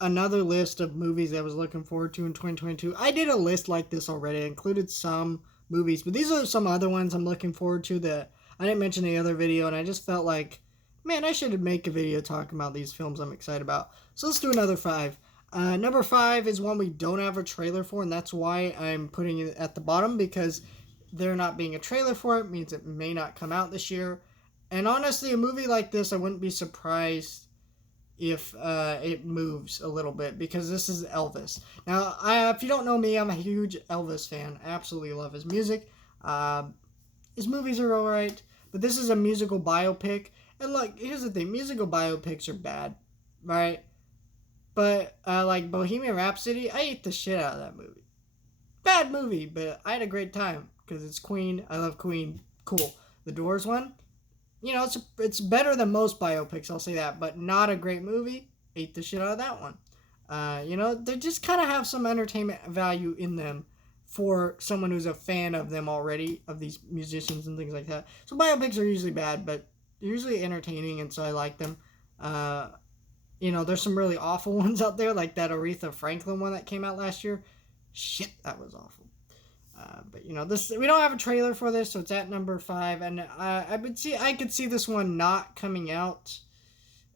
another list of movies I was looking forward to in 2022. I did a list like this already. I included some movies, but these are some other ones I'm looking forward to that I didn't mention in the other video, and I just felt like, man, I should make a video talking about these films I'm excited about. So let's do another 5. Number 5 is one we don't have a trailer for, and that's why I'm putting it at the bottom, because there not being a trailer for it means it may not come out this year. And honestly, a movie like this, I wouldn't be surprised if it moves a little bit, because this is Elvis. Now, if you don't know me, I'm a huge Elvis fan. I absolutely love his music. His movies are alright, but this is a musical biopic. And look, here's the thing: musical biopics are bad, right? But like Bohemian Rhapsody, I ate the shit out of that movie. Bad movie, but I had a great time because it's Queen. I love Queen. Cool. The Doors one, it's better than most biopics, I'll say that, but not a great movie. Ate the shit out of that one. They just kind of have some entertainment value in them for someone who's a fan of them already, of these musicians and things like that. So biopics are usually bad, but they're usually entertaining, and so I like them. There's some really awful ones out there, like that Aretha Franklin one that came out last year. Shit, that was awful. But this, we don't have a trailer for this, so it's at number 5, and I could see this one not coming out.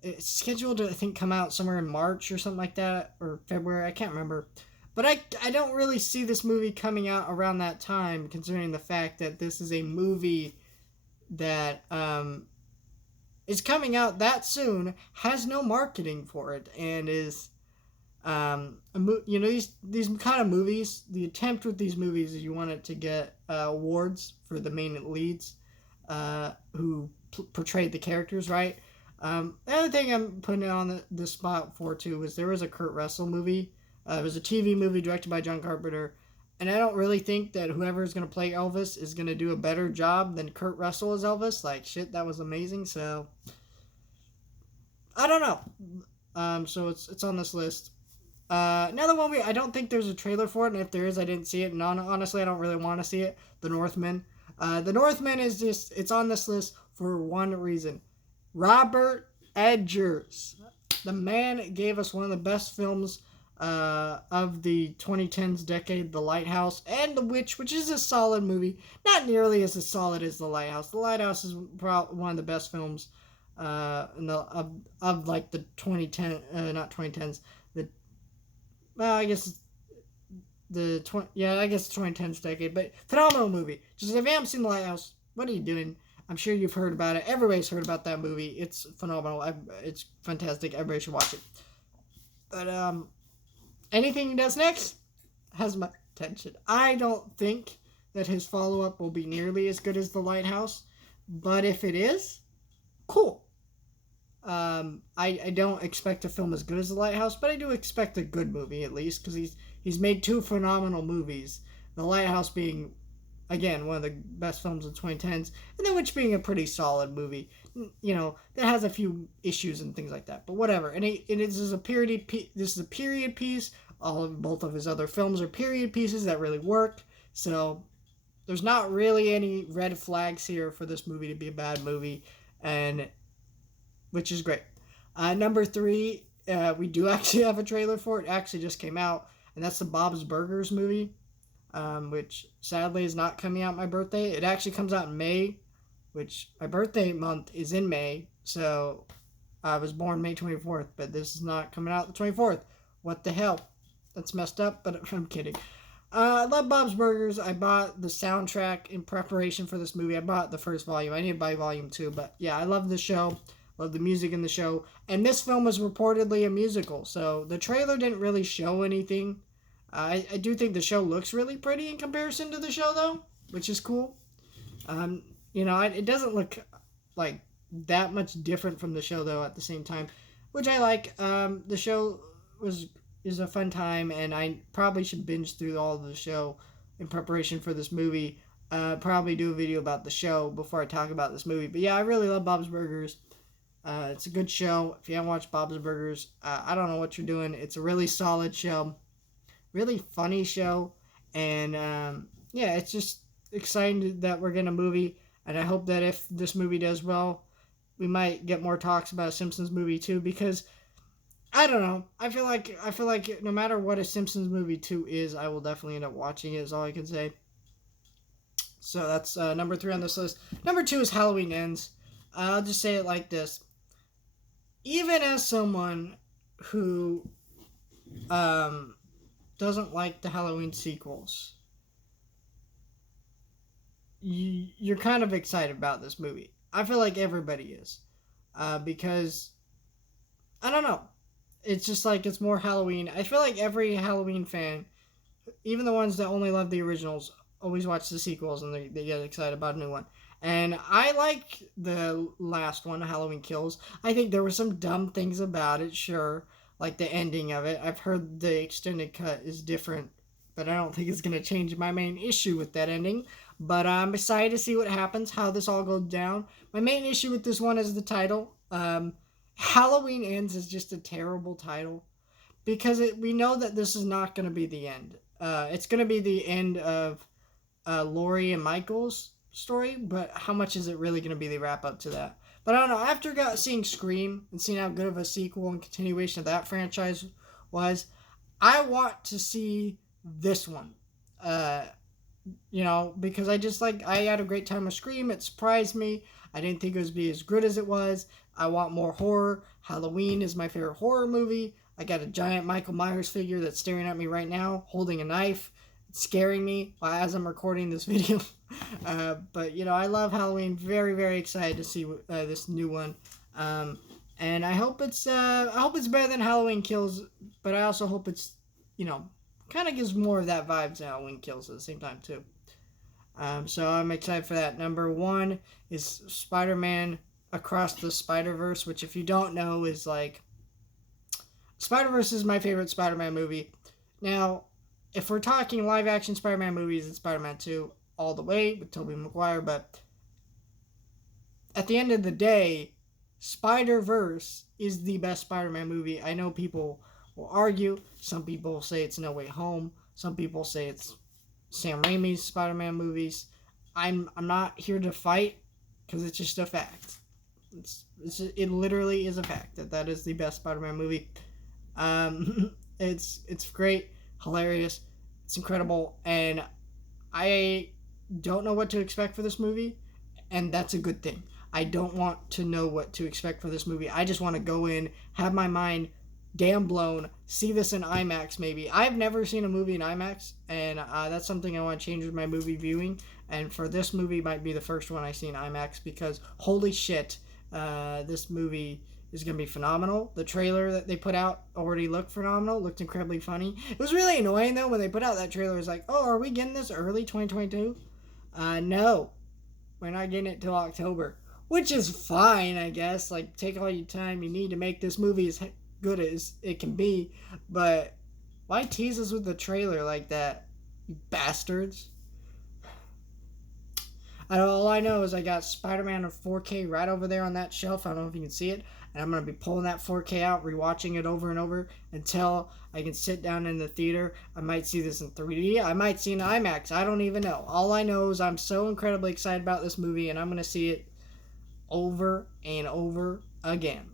It's scheduled to, I think, come out somewhere in March or something like that, or February. I can't remember. But I don't really see this movie coming out around that time, considering the fact that this is a movie that is coming out that soon, has no marketing for it, and is these kind of movies, the attempt with these movies is you want it to get awards for the main leads who portrayed the characters, right? The other thing I'm putting on the spot for too was there was a Kurt Russell movie. It was a TV movie directed by John Carpenter, and I don't really think that whoever is going to play Elvis is going to do a better job than Kurt Russell as Elvis. Like, shit, that was amazing. So I don't know. So it's on this list. Another one I don't think there's a trailer for it, and if there is, I didn't see it, and honestly, I don't really want to see it. The Northmen. The Northmen is it's on this list for one reason. Robert Edgers. The man gave us one of the best films of the 2010s decade, The Lighthouse, and The Witch, which is a solid movie. Not nearly as solid as The Lighthouse. The Lighthouse is probably one of the best films of like the 2010, not 2010s, I guess the 2010s decade, but phenomenal movie. Just if you haven't seen The Lighthouse, what are you doing? I'm sure you've heard about it. Everybody's heard about that movie. It's phenomenal. It's fantastic. Everybody should watch it. But anything he does next has my attention. I don't think that his follow-up will be nearly as good as The Lighthouse, but if it is, cool. I don't expect a film as good as The Lighthouse, but I do expect a good movie at least, because he's made 2 phenomenal movies. The Lighthouse being, again, one of the best films of the 2010s, and The Witch being a pretty solid movie. That has a few issues and things like that, but whatever. And this is a period piece. Both of his other films are period pieces that really work. So there's not really any red flags here for this movie to be a bad movie, and which is great. Number 3, we do actually have a trailer for it. It actually just came out, and that's the Bob's Burgers movie, which sadly is not coming out my birthday. It actually comes out in May, which my birthday month is in May, so I was born May 24th, but this is not coming out the 24th. What the hell? That's messed up, but I'm kidding. I love Bob's Burgers. I bought the soundtrack in preparation for this movie. I bought the first volume. I need to buy volume 2, but yeah, I love the show. Love the music in the show. And this film was reportedly a musical, so the trailer didn't really show anything. I do think the show looks really pretty in comparison to the show, though, which is cool. It doesn't look like that much different from the show, though, at the same time, which I like. The show is a fun time, and I probably should binge through all of the show in preparation for this movie. Probably do a video about the show before I talk about this movie. But yeah, I really love Bob's Burgers. It's a good show. If you haven't watched Bob's Burgers, I don't know what you're doing. It's a really solid show. Really funny show. And, it's just exciting that we're getting a movie. And I hope that if this movie does well, we might get more talks about a Simpsons movie too. Because I don't know. I feel like no matter what a Simpsons movie 2 is, I will definitely end up watching it. Is all I can say. So that's number 3 on this list. Number 2 is Halloween Ends. I'll just say it like this: even as someone who um, doesn't like the Halloween sequels, you're kind of excited about this movie. I feel like everybody is, because I don't know. It's just like it's more Halloween. I feel like every Halloween fan, even the ones that only love the originals, always watch the sequels and they get excited about a new one. And I like the last one, Halloween Kills. I think there were some dumb things about it, sure, like the ending of it. I've heard the extended cut is different, but I don't think it's going to change my main issue with that ending. But I'm excited to see what happens, how this all goes down. My main issue with this one is the title. Halloween Ends is just a terrible title because we know that this is not going to be the end. It's going to be the end of Laurie and Michael's story, but how much is it really going to be the wrap up to that? But I don't know. After seeing Scream and seeing how good of a sequel and continuation of that franchise was, I want to see this one. Because I had a great time with Scream. It surprised me. I didn't think it would be as good as it was. I want more horror. Halloween is my favorite horror movie. I got a giant Michael Myers figure that's staring at me right now, holding a knife. It's scaring me as I'm recording this video. But I love Halloween. Very, very excited to see this new one. And I hope it's better than Halloween Kills. But I also hope it's kind of gives more of that vibe to Halloween Kills at the same time too. So I'm excited for that. Number 1 is Spider-Man Across the Spider-Verse, which if you don't know is like Spider-Verse is my favorite Spider-Man movie. Now, if we're talking live-action Spider-Man movies, it's Spider-Man 2 all the way with Tobey Maguire, but at the end of the day, Spider-Verse is the best Spider-Man movie. I know people will argue. Some people say it's No Way Home. Some people say it's Sam Raimi's Spider-Man movies. I'm not here to fight because it's just a fact. It literally is a fact that is the best Spider-Man movie. It's great, hilarious, it's incredible, and I don't know what to expect for this movie, and that's a good thing. I don't want to know what to expect for this movie. I just want to go in, have my mind damn blown, see this in IMAX maybe. I've never seen a movie in IMAX, and that's something I want to change with my movie viewing. And for this movie, might be the first one I see in IMAX because holy shit, this movie is going to be phenomenal. The trailer that they put out already looked phenomenal, looked incredibly funny. It was really annoying though when they put out that trailer. It was like, oh, are we getting this early 2022? No, we're not getting it till October, which is fine, I guess. Like, take all your time you need to make this movie as good as it can be, but why tease us with the trailer like that, you bastards? All I know is I got Spider-Man in 4K right over there on that shelf. I don't know if you can see it. And I'm going to be pulling that 4K out, rewatching it over and over until I can sit down in the theater. I might see this in 3D. I might see an IMAX. I don't even know. All I know is I'm so incredibly excited about this movie, and I'm going to see it over and over again.